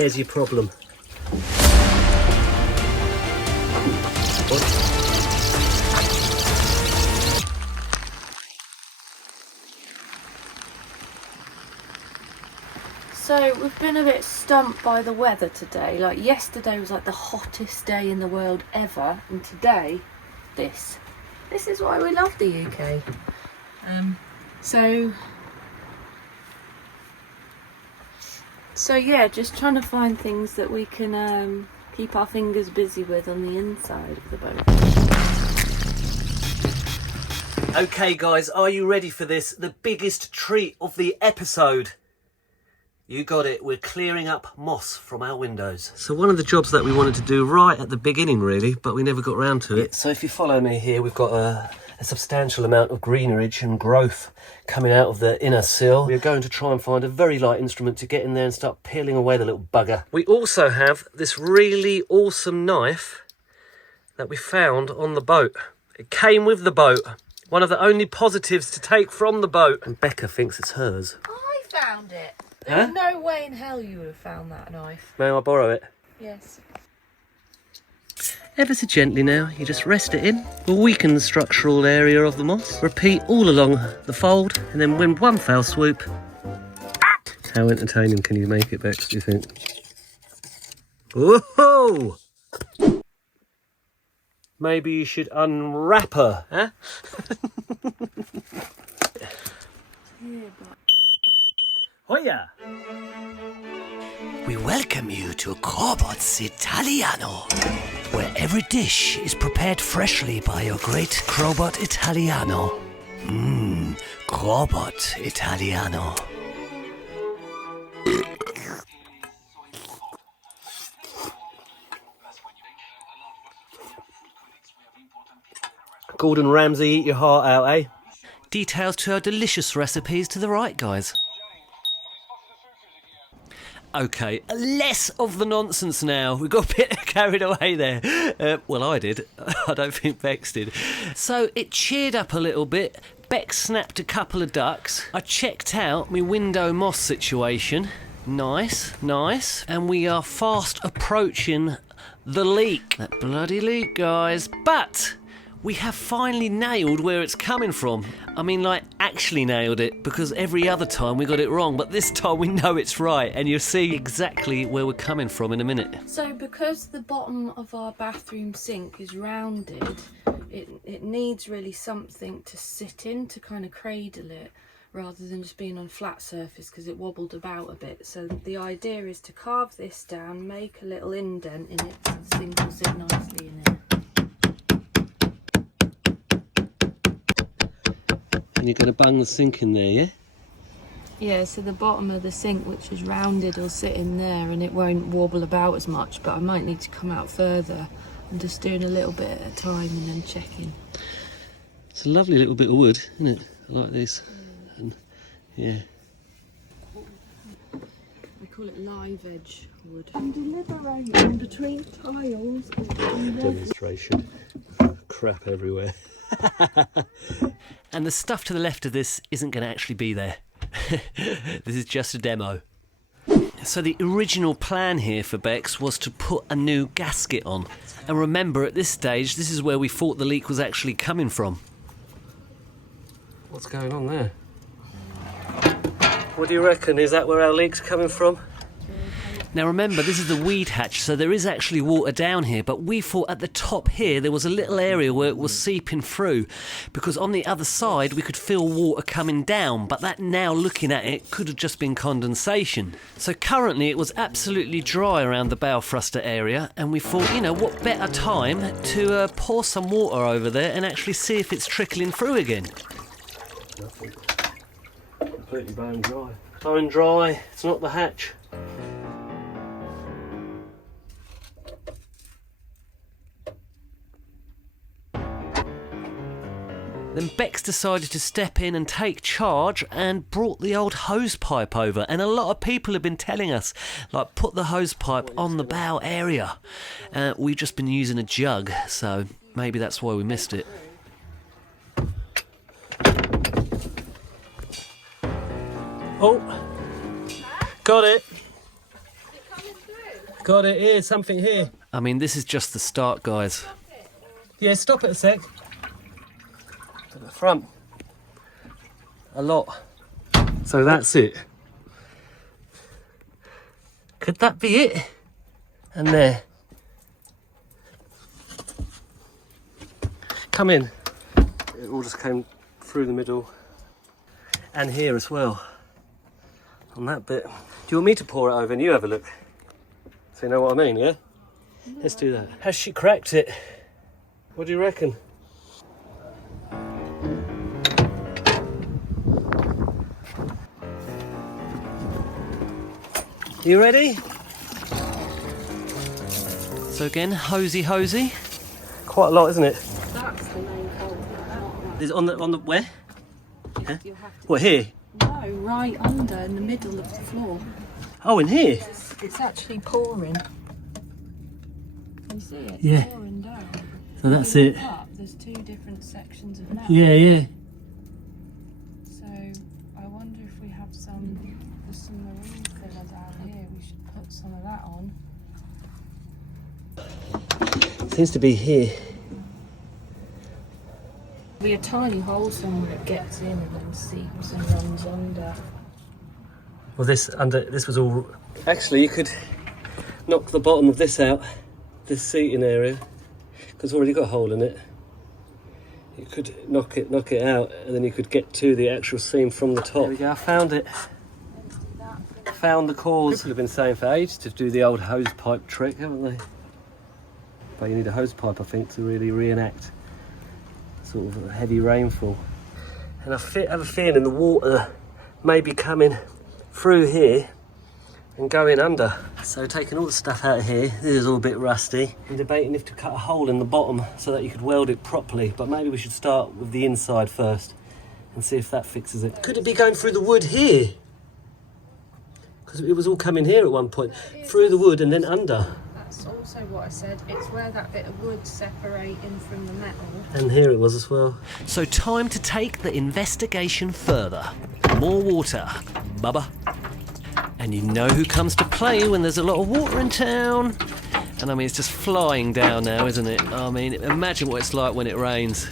there's your problem. So we've been a bit stumped by the weather today. Like yesterday was like the hottest day in the world ever, and today, this is why we love the UK. So yeah, just trying to find things that we can keep our fingers busy with on the inside of the boat. Okay guys, are you ready for this? The biggest treat of the episode. You got it, we're clearing up moss from our windows. So one of the jobs that we wanted to do right at the beginning really, but we never got around to it. So if you follow me here, we've got a substantial amount of greenerage and growth coming out of the inner sill. We're going to try and find a very light instrument to get in there and start peeling away the little bugger. We also have this really awesome knife that we found on the boat. It came with the boat. One of the only positives to take from the boat. And Becca thinks it's hers. I found it. Huh? There's no way in hell you would have found that knife. May I borrow it? Yes. Ever so gently now, you just rest it in. We'll weaken the structural area of the moss. Repeat all along the fold, and then when one foul swoop... How entertaining can you make it, Bex, do you think? Whoa! Maybe you should unwrap her, huh? Hoya! We welcome you to Crobot's Italiano, where every dish is prepared freshly by your great Crobot Italiano. Crobot Italiano. Gordon Ramsay, eat your heart out, eh? Details to our delicious recipes to the right, guys. Okay, less of the nonsense now. We got a bit carried away there. Well, I did. I don't think Bex did. So it cheered up a little bit. Bex snapped a couple of ducks. I checked out my window moss situation. Nice, nice. And we are fast approaching the leak. That bloody leak, guys. But we have finally nailed where it's coming from. I mean, like, actually nailed it, because every other time we got it wrong, but this time we know it's right, and you'll see exactly where we're coming from in a minute. So because the bottom of our bathroom sink is rounded, it needs really something to sit in to kind of cradle it, rather than just being on flat surface, because it wobbled about a bit. So the idea is to carve this down, make a little indent in it, so the sink will sit nicely in it. And you're going to bung the sink in there, yeah? Yeah, so the bottom of the sink, which is rounded, will sit in there and it won't wobble about as much, but I might need to come out further. I'm just doing a little bit at a time and then checking. It's a lovely little bit of wood, isn't it? I like this. And, yeah. I call it live edge wood. I'm deliberating between tiles. Demonstration. Crap everywhere. And the stuff to the left of this isn't going to actually be there. This is just a demo. So the original plan here for Bex was to put a new gasket on. And remember, at this stage, this is where we thought the leak was actually coming from. What's going on there? What do you reckon? Is that where our leak's coming from? Now remember, this is the weed hatch, so there is actually water down here, but we thought at the top here there was a little area where it was seeping through, because on the other side we could feel water coming down, but that, now looking at it, could have just been condensation. So currently it was absolutely dry around the bow thruster area, and we thought, you know, what better time to pour some water over there and actually see if it's trickling through again. Nothing. Completely bone dry. Bone dry, it's not the hatch. Then Bex decided to step in and take charge and brought the old hose pipe over. And a lot of people have been telling us, like, put the hose pipe on the bow area. We've just been using a jug, so maybe that's why we missed it. Oh, got it. Is it coming through? Got it here, something here. I mean, this is just the start, guys. Yeah, stop it a sec. At the front. A lot. So that's it. Could that be it? And there. Come in. It all just came through the middle. And here as well. On that bit. Do you want me to pour it over and you have a look? So you know what I mean, yeah? No. Let's do that. Has she cracked it? What do you reckon? You ready? So again, hosey. Quite a lot, isn't it? That's the main culprit. Is it on the where? Yeah. You'll have to. What, here? No, right under, in the middle of the floor. Oh, in here? It's actually pouring. You see it? It's Yeah. pouring down. So that's When you it. look up, there's two different sections of metal. Yeah. So I wonder if we have there's some marine filler down here. We should put some of that on. Seems to be here. Be a tiny hole somewhere that gets in and then seeps and runs under. Well, this was all. Actually, you could knock the bottom of this out, this seating area, because it's already got a hole in it. You could knock it out, and then you could get to the actual seam from the top. There we go. I found it. Found the cause. People have been saying for ages to do the old hose pipe trick, haven't they? But you need a hose pipe, I think, to really reenact sort of a heavy rainfall. And I have a feeling the water may be coming through here and going under. So taking all the stuff out of here, this is all a bit rusty. I'm debating if to cut a hole in the bottom so that you could weld it properly, but maybe we should start with the inside first and see if that fixes it. Could it be going through the wood here? Because it was all coming here at one point, through the wood and then under. That's also what I said. It's where that bit of wood separating from the metal. And here it was as well. So time to take the investigation further. More water, bubba. And you know who comes to play when there's a lot of water in town. And I mean, it's just flying down now, isn't it? I mean, imagine what it's like when it rains.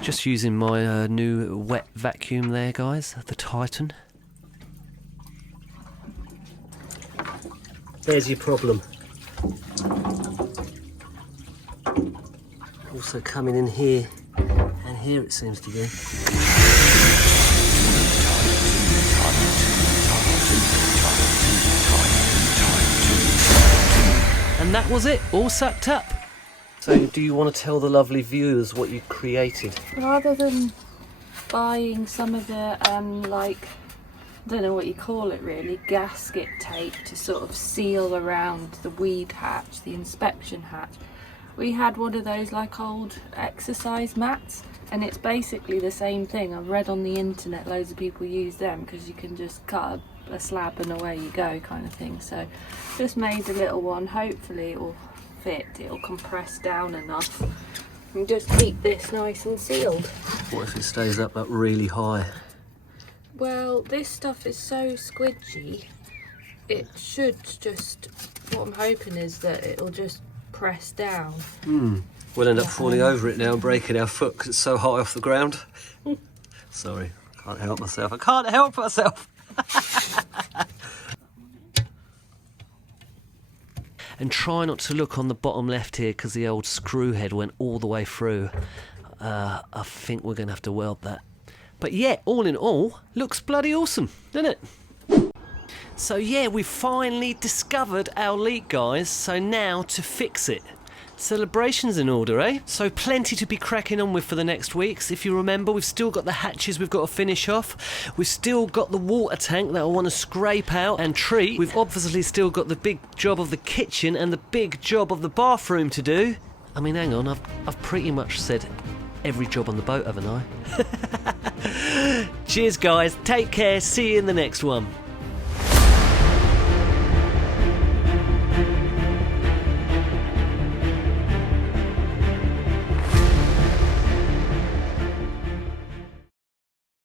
Just using my new wet vacuum there, guys, the Titan. There's your problem. Also coming in here, and here it seems to be. And that was it, all sucked up. So do you want to tell the lovely viewers what you created? Rather than buying some of the like, I don't know what you call it really, gasket tape to sort of seal around the weed hatch, the inspection hatch, we had one of those like old exercise mats, and it's basically the same thing. I've read on the internet loads of people use them because you can just cut a slab and away you go kind of thing. So just made a little one. Hopefully it will fit, it'll compress down enough and just keep this nice and sealed. What if it stays up really high? Well, this stuff is so squidgy, it should just, what I'm hoping is that it'll just press down. We'll end up falling over it now and breaking our foot because it's so high off the ground. Sorry, I can't help myself. I can't help myself. And try not to look on the bottom left here because the old screw head went all the way through. I think we're going to have to weld that. But yeah, all in all, looks bloody awesome, doesn't it? So yeah, we finally discovered our leak, guys. So now to fix it. Celebrations in order, eh? So plenty to be cracking on with for the next weeks. If you remember, we've still got the hatches we've got to finish off. We've still got the water tank that I want to scrape out and treat. We've obviously still got the big job of the kitchen and the big job of the bathroom to do. I mean, hang on, I've pretty much said every job on the boat, haven't I? Cheers, guys. Take care. See you in the next one.